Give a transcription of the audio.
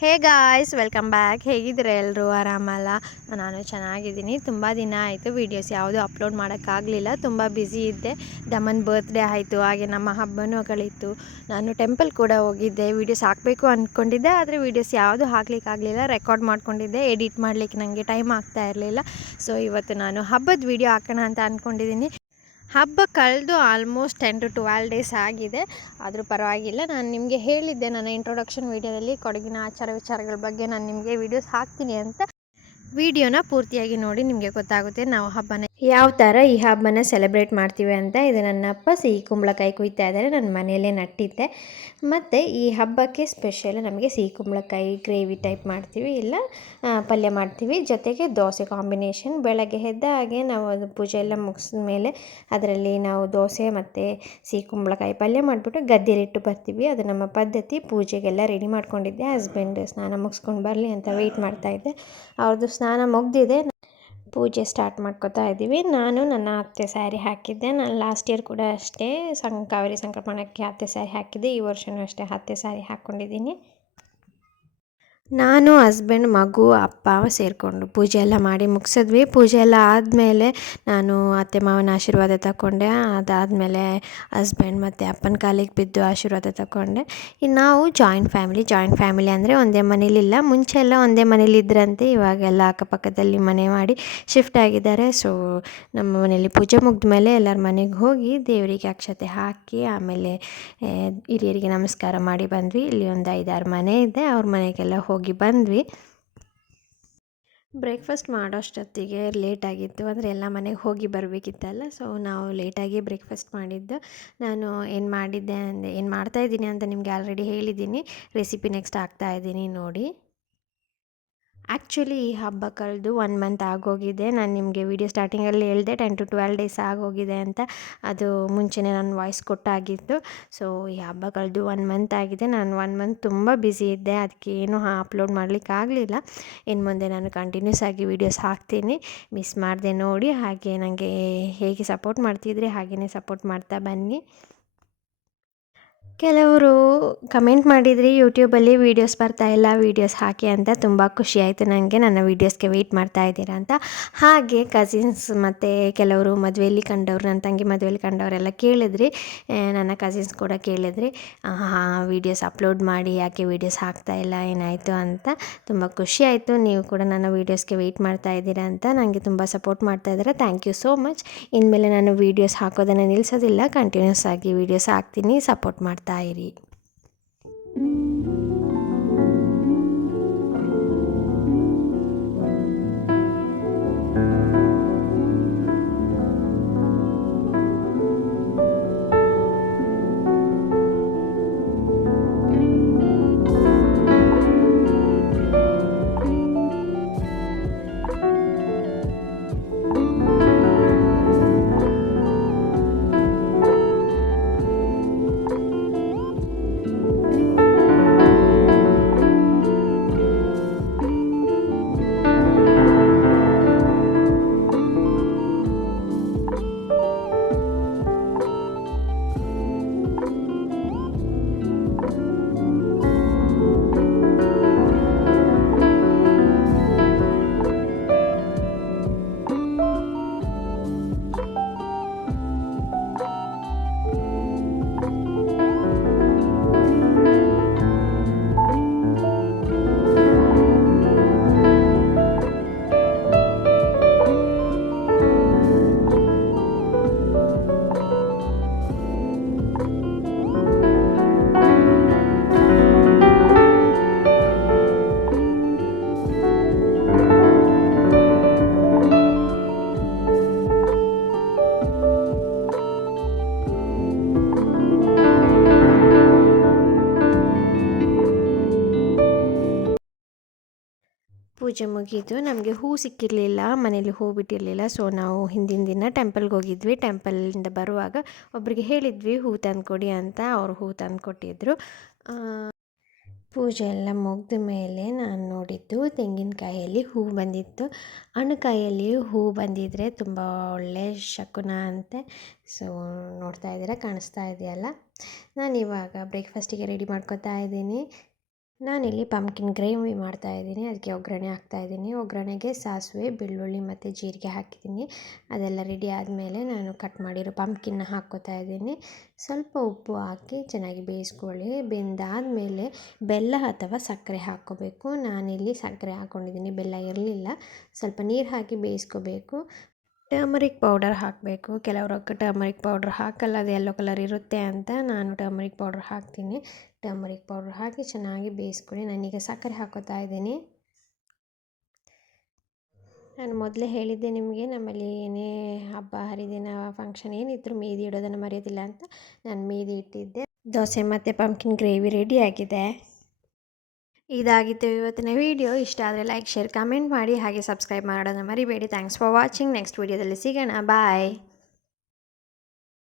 Hey guys welcome back ಹೇಗಿದ್ದೀರಾ ಎಲ್ಲರೂ ಆರಾಮಲ್ಲ? ನಾನು ಚೆನ್ನಾಗಿದ್ದೀನಿ. ತುಂಬ ದಿನ ಆಯಿತು ವೀಡಿಯೋಸ್ ಯಾವುದೂ ಅಪ್ಲೋಡ್ ಮಾಡೋಕ್ಕಾಗಲಿಲ್ಲ. ತುಂಬ ಬ್ಯುಸಿ ಇದ್ದೆ. ದಮನ್ ಬರ್ತ್ಡೇ ಆಯಿತು. ಹಾಗೆ ನಮ್ಮ ಹಬ್ಬನೂ ಕಳೀತು. ನಾನು ಟೆಂಪಲ್ ಕೂಡ ಹೋಗಿದ್ದೆ. ವೀಡಿಯೋಸ್ ಹಾಕಬೇಕು ಅಂದ್ಕೊಂಡಿದ್ದೆ ಆದರೆ ವೀಡಿಯೋಸ್ ಯಾವುದೂ ಹಾಕ್ಲಿಕ್ಕಾಗಲಿಲ್ಲ. ರೆಕಾರ್ಡ್ ಮಾಡ್ಕೊಂಡಿದ್ದೆ. ಎಡಿಟ್ ಮಾಡಲಿಕ್ಕೆ ನನಗೆ ಟೈಮ್ ಆಗ್ತಾ ಇರಲಿಲ್ಲ. ಸೊ ಇವತ್ತು ನಾನು ಹಬ್ಬದ ವೀಡಿಯೋ ಹಾಕೋಣ ಅಂತ ಅಂದ್ಕೊಂಡಿದ್ದೀನಿ ಹಬ್ಬ ಕಳೆದು almost ten to twelve days ಆಗಿದೆ. ಆದರೂ ಪರವಾಗಿಲ್ಲ, ನಾನು ನಿಮಗೆ ಹೇಳಿದ್ದೆ ನನ್ನ ಇಂಟ್ರೊಡಕ್ಷನ್ ವೀಡಿಯೋದಲ್ಲಿ ಕೊಡಗಿನ ಆಚಾರ ವಿಚಾರಗಳ ಬಗ್ಗೆ ನಾನು ನಿಮಗೆ ವೀಡಿಯೋಸ್ ಹಾಕ್ತೀನಿ ಅಂತ. ವಿಡಿಯೋನ ಪೂರ್ತಿಯಾಗಿ ನೋಡಿ ನಿಮಗೆ ಗೊತ್ತಾಗುತ್ತೆ, ನಾವು ಹಬ್ಬನ ಯಾವ ಥರ ಈ ಹಬ್ಬನ ಸೆಲೆಬ್ರೇಟ್ ಮಾಡ್ತೀವಿ ಅಂತ ಇದು ನನ್ನ ಅಪ್ಪ ಸಿಹಿ ಕುಂಬಳಕಾಯಿ ಕುಯ್ತಾ ಇದ್ದಾರೆ ನನ್ನ ಮನೆಯಲ್ಲೇ ನಟ್ಟಿದ್ದೆ. ಮತ್ತು ಈ ಹಬ್ಬಕ್ಕೆ ಸ್ಪೆಷಲ್ ನಮಗೆ ಸಿಹಿ ಕುಂಬಳಕಾಯಿ ಗ್ರೇವಿ ಟೈಪ್ ಮಾಡ್ತೀವಿ, ಇಲ್ಲ ಪಲ್ಯ ಮಾಡ್ತೀವಿ. ಜೊತೆಗೆ ದೋಸೆ ಕಾಂಬಿನೇಷನ್ ಬೆಳಗ್ಗೆ ಎದ್ದ ಹಾಗೆ ನಾವು ಅದು ಪೂಜೆ ಎಲ್ಲ ಮುಗಿಸಿದ ಮೇಲೆ ಅದರಲ್ಲಿ ನಾವು ದೋಸೆ ಮತ್ತು ಸಿಹಿ ಕುಂಬಳಕಾಯಿ ಪಲ್ಯ ಮಾಡಿಬಿಟ್ಟು ಗದ್ದೆಲಿಟ್ಟು ಬರ್ತೀವಿ. ಅದು ನಮ್ಮ ಪದ್ಧತಿ. ಪೂಜೆಗೆಲ್ಲ ರೆಡಿ ಮಾಡ್ಕೊಂಡಿದ್ದೆ. ಹಸ್ಬೆಂಡ್ ಸ್ನಾನ ಮುಗಿಸ್ಕೊಂಡು ಬರಲಿ ಅಂತ ವೆಯ್ಟ್ ಮಾಡ್ತಾಯಿದ್ದೆ ಅವ್ರದ್ದು ಸ್ನಾನ ಮುಗ್ದಿದೆ. ಪೂಜೆ ಸ್ಟಾರ್ಟ್ ಮಾಡ್ಕೋತಾ ಇದ್ದೀವಿ. ನಾನು ನನ್ನ ಅತ್ತೆ ಸ್ಯಾರಿ ಹಾಕಿದ್ದೆ. ನಾನು ಲಾಸ್ಟ್ ಇಯರ್ ಕೂಡ ಅಷ್ಟೇ ಸಂ ಕಾವೇರಿ ಸಂಕ್ರಮಣಕ್ಕೆ ಅತ್ತೆ ಸ್ಯಾರಿ ಹಾಕಿದ್ದೆ. ಈ ವರ್ಷವೂ ಅಷ್ಟೇ ಅತ್ತೆ ಸ್ಯಾರಿ ಹಾಕ್ಕೊಂಡಿದ್ದೀನಿ ನಾನು ಹಸ್ಬೆಂಡ್ ಮಗು, ಅಪ್ಪ ಸೇರಿಕೊಂಡು ಪೂಜೆ ಎಲ್ಲ ಮಾಡಿ ಮುಗಿಸಿದ್ವಿ. ಪೂಜೆ ಎಲ್ಲ ಆದಮೇಲೆ ನಾನು ಅತ್ತೆ ಮಾವನ ಆಶೀರ್ವಾದ ತಗೊಂಡೆ. ಅದಾದಮೇಲೆ ಹಸ್ಬೆಂಡ್ ಮತ್ತು ಅಪ್ಪನ ಕಾಲಿಗೆ ಬಿದ್ದು ಆಶೀರ್ವಾದ ತಗೊಂಡೆ. ಇನ್ನು ನಾವು ಜಾಯಿಂಟ್ ಫ್ಯಾಮಿಲಿ ಜಾಯಿಂಟ್ ಫ್ಯಾಮಿಲಿ ಅಂದರೆ ಒಂದೇ ಮನೇಲಿಲ್ಲ ಮುಂಚೆ ಎಲ್ಲ ಒಂದೇ ಮನೇಲಿ ಇದ್ರಂತೆ. ಇವಾಗೆಲ್ಲ ಅಕ್ಕಪಕ್ಕದಲ್ಲಿ ಮನೆ ಮಾಡಿ ಶಿಫ್ಟ್ ಆಗಿದ್ದಾರೆ. ಸೊ ನಮ್ಮ ಮನೇಲಿ ಪೂಜೆ ಮುಗಿದ ಮೇಲೆ ಎಲ್ಲರ ಮನೆಗೆ ಹೋಗಿ ದೇವರಿಗೆ ಅಕ್ಷತೆ ಹಾಕಿ ಆಮೇಲೆ ಹಿರಿಯರಿಗೆ ನಮಸ್ಕಾರ ಮಾಡಿ ಬಂದ್ವಿ. ಇಲ್ಲಿ ಒಂದು ಐದಾರು ಮನೆ ಇದೆ. ಅವ್ರ ಮನೆಗೆಲ್ಲ ಹೋಗಿ ಬಂದ್ವಿ. ಬ್ರೇಕ್ಫಾಸ್ಟ್ ಮಾಡೋಷ್ಟೊತ್ತಿಗೆ ಲೇಟ್ ಆಗಿತ್ತು. ಅಂದರೆ ಎಲ್ಲ ಮನೆಗೆ ಹೋಗಿ ಬರಬೇಕಿತ್ತಲ್ಲ, ಸೊ ನಾವು ಲೇಟಾಗಿ ಬ್ರೇಕ್ಫಾಸ್ಟ್ ಮಾಡಿದ್ದು. ನಾನು ಏನು ಮಾಡಿದ್ದೆ ಅಂದರೆ ಏನು ಮಾಡ್ತಾಯಿದ್ದೀನಿ ಅಂತ ನಿಮಗೆ ಆಲ್ರೆಡಿ ಹೇಳಿದ್ದೀನಿ. ರೆಸಿಪಿ ನೆಕ್ಸ್ಟ್ ಹಾಕ್ತಾಯಿದ್ದೀನಿ ನೋಡಿ. ಆ್ಯಕ್ಚುಲಿ ಈ ಹಬ್ಬ ಕಳೆದು ಒನ್ ಮಂತ್ ಆಗೋಗಿದೆ. ನಾನು ನಿಮಗೆ ವಿಡಿಯೋ ಸ್ಟಾರ್ಟಿಂಗಲ್ಲಿ ಹೇಳಿದೆ ಟೆನ್ ಟು ಟ್ವೆಲ್ ಡೇಸ್ ಆಗೋಗಿದೆ ಅಂತ. ಅದು ಮುಂಚೆನೇ ನಾನು ವಾಯ್ಸ್ ಕೊಟ್ಟಾಗಿತ್ತು. ಸೊ ಈ ಹಬ್ಬ ಕಳೆದು ಒನ್ ಮಂತ್ ಆಗಿದೆ. ನಾನು ಒನ್ ಮಂತ್ ತುಂಬ ಬ್ಯುಸಿ ಇದ್ದೆ. ಅದಕ್ಕೆ ಏನು ಅಪ್ಲೋಡ್ ಮಾಡಲಿಕ್ಕೆ ಆಗಲಿಲ್ಲ. ಇನ್ನು ಮುಂದೆ ನಾನು ಕಂಟಿನ್ಯೂಸ್ ಆಗಿ ವೀಡಿಯೋಸ್ ಹಾಕ್ತೀನಿ. ಮಿಸ್ ಮಾಡಿದೆ ನೋಡಿ. ಹಾಗೆ ನನಗೆ ಹೇಗೆ ಸಪೋರ್ಟ್ ಮಾಡ್ತಿದ್ರೆ ಹಾಗೆಯೇ ಸಪೋರ್ಟ್ ಮಾಡ್ತಾ ಬನ್ನಿ. ಕೆಲವರು ಕಮೆಂಟ್ ಮಾಡಿದ್ರಿ ಯೂಟ್ಯೂಬಲ್ಲಿ ವೀಡಿಯೋಸ್ ಬರ್ತಾ ಇಲ್ಲ ವೀಡಿಯೋಸ್ ಹಾಕಿ ಅಂತ ತುಂಬ ಖುಷಿ ಆಯಿತು. ನನಗೆ ನನ್ನ ವೀಡಿಯೋಸ್ಗೆ ವೆಯ್ಟ್ ಮಾಡ್ತಾ ಇದ್ದೀರಾ ಅಂತ. ಹಾಗೆ ಕಸಿನ್ಸ್ ಮತ್ತು ಕೆಲವರು ಮದುವೆಯಲ್ಲಿ ಕಂಡವರು ನನ್ನ ತಂಗಿ ಮದುವೆಯಲ್ಲಿ ಕಂಡವರೆಲ್ಲ ಕೇಳಿದ್ರಿ. ನನ್ನ ಕಸಿನ್ಸ್ ಕೂಡ ಕೇಳಿದ್ರಿ. ಹಾಂ ವೀಡಿಯೋಸ್ ಅಪ್ಲೋಡ್ ಮಾಡಿ, ಯಾಕೆ ವೀಡಿಯೋಸ್ ಹಾಕ್ತಾ ಇಲ್ಲ, ಏನಾಯಿತು ಅಂತ ತುಂಬ ಖುಷಿ ಆಯಿತು. ನೀವು ಕೂಡ ನನ್ನ ವೀಡಿಯೋಸ್ಗೆ ವೆಯ್ಟ್ ಮಾಡ್ತಾ ಇದ್ದೀರಾ ಅಂತ ನನಗೆ ತುಂಬ ಸಪೋರ್ಟ್ ಮಾಡ್ತಾ ಇದ್ದಾರೆ. ಥ್ಯಾಂಕ್ ಯು ಸೋ ಮಚ್ ಇನ್ಮೇಲೆ ನಾನು ವೀಡಿಯೋಸ್ ಹಾಕೋದನ್ನು ನಿಲ್ಲಿಸೋದಿಲ್ಲ ಕಂಟಿನ್ಯೂಸ್ ಆಗಿ ವೀಡಿಯೋಸ್ ಹಾಕ್ತೀನಿ ಸಪೋರ್ಟ್ ಮಾಡ್ತಾ ಇರಿ ಪೂಜೆ ಮುಗಿದು ನಮಗೆ ಹೂ ಸಿಕ್ಕಿರಲಿಲ್ಲ ಮನೇಲಿ ಹೂ ಬಿಟ್ಟಿರಲಿಲ್ಲ. ಸೊ ನಾವು ಹಿಂದಿನ ದಿನ ಟೆಂಪಲ್ಗೆ ಹೋಗಿದ್ವಿ. ಟೆಂಪಲಿಂದ ಬರುವಾಗ ಒಬ್ಬರಿಗೆ ಹೇಳಿದ್ವಿ, ಹೂ ತಂದುಕೊಡಿ ಅಂತ ಅವರು ಹೂ ತಂದು ಕೊಟ್ಟಿದ್ರು ಪೂಜೆ ಎಲ್ಲ ಮುಗಿದ ಮೇಲೆ ನಾನು ನೋಡಿದ್ದು ತೆಂಗಿನಕಾಯಲ್ಲಿ ಹೂ ಬಂದಿತ್ತು. ಹಣ್ಣುಕಾಯಲ್ಲಿ ಹೂ ಬಂದಿದ್ದರೆ ತುಂಬ ಒಳ್ಳೆ ಶಕುನ ಅಂತೆ. ಸೊ ನೋಡ್ತಾ ಇದ್ದೀರಾ ಕಾಣಿಸ್ತಾ ಇದೆಯಲ್ಲ? ನಾನು ಇವಾಗ ಬ್ರೇಕ್ಫಾಸ್ಟಿಗೆ ರೆಡಿ ಮಾಡ್ಕೊತಾ ಇದ್ದೀನಿ. ನಾನಿಲ್ಲಿ ಪಂಪ್ಕಿನ್ ಗ್ರೇವಿ ಮಾಡ್ತಾ ಇದ್ದೀನಿ. ಅದಕ್ಕೆ ಒಗ್ಗರಣೆ ಹಾಕ್ತಾ ಇದ್ದೀನಿ. ಒಗ್ಗರಣೆಗೆ ಸಾಸಿವೆ, ಬೆಳ್ಳುಳ್ಳಿ ಮತ್ತು ಜೀರಿಗೆ ಹಾಕಿದ್ದೀನಿ. ಅದೆಲ್ಲ ರೆಡಿ ಆದಮೇಲೆ ನಾನು ಕಟ್ ಮಾಡಿರೋ ಪಂಪ್ಕಿನ್ನ ಹಾಕ್ಕೋತಾ ಇದ್ದೀನಿ. ಸ್ವಲ್ಪ ಉಪ್ಪು ಹಾಕಿ ಚೆನ್ನಾಗಿ ಬೇಯಿಸ್ಕೊಳ್ಳಿ. ಬೆಂದಾದಮೇಲೆ ಬೆಲ್ಲ ಅಥವಾ ಸಕ್ಕರೆ ಹಾಕ್ಕೋಬೇಕು. ನಾನಿಲ್ಲಿ ಸಕ್ಕರೆ ಹಾಕ್ಕೊಂಡಿದ್ದೀನಿ. ಬೆಲ್ಲ ಇರಲಿಲ್ಲ. ಸ್ವಲ್ಪ ನೀರು ಹಾಕಿ ಬೇಯಿಸ್ಕೋಬೇಕು. ಟರ್ಮರಿಕ್ ಪೌಡರ್ ಹಾಕಬೇಕು. ಕೆಲವರು ಟರ್ಮರಿಕ್ ಪೌಡ್ರ್ ಹಾಕಲ್ಲ, ಅದು ಎಲ್ಲೋ ಕಲರ್ ಇರುತ್ತೆ ಅಂತ ನಾನು ಟರ್ಮರಿಕ್ ಪೌಡ್ರ್ ಹಾಕ್ತೀನಿ. ಟರ್ಮರಿಕ್ ಪೌಡ್ರ್ ಹಾಕಿ ಚೆನ್ನಾಗಿ ಬೇಯಿಸ್ಕೊಳ್ಳಿ. ನಾನೀಗ ಸಕ್ಕರೆ ಹಾಕೋತಾ ಇದ್ದೀನಿ. ನಾನು ಮೊದಲೇ ಹೇಳಿದ್ದೆ ನಿಮಗೆ, ನಮ್ಮಲ್ಲಿ ಏನೇ ಹಬ್ಬ, ಹರಿದಿನ ಫಂಕ್ಷನ್ ಏನಿದ್ರು ಮೀದಿ ಇಡೋದನ್ನು ಮರೆಯೋದಿಲ್ಲ ಅಂತ ನಾನು ಮೀದಿ ಇಟ್ಟಿದ್ದೆ. ದೋಸೆ ಮತ್ತು ಪಂಪ್ಕಿನ್ ಗ್ರೇವಿ ರೆಡಿ ಆಗಿದೆ. ಇದಾಗಿತ್ತು ಇವತ್ತಿನ ವಿಡಿಯೋ. ಇಷ್ಟ ಆದರೆ ಲೈಕ್ ಶೇರ್ ಕಮೆಂಟ್ ಮಾಡಿ ಹಾಗೆ ಸಬ್ಸ್ಕ್ರೈಬ್ ಮಾಡೋದನ್ನು ಮರಿಬೇಡಿ. ಥ್ಯಾಂಕ್ಸ್ ಫಾರ್ ವಾಚಿಂಗ್ ನೆಕ್ಸ್ಟ್ ವೀಡಿಯೋದಲ್ಲಿ ಸಿಗೋಣ. ಬಾಯ್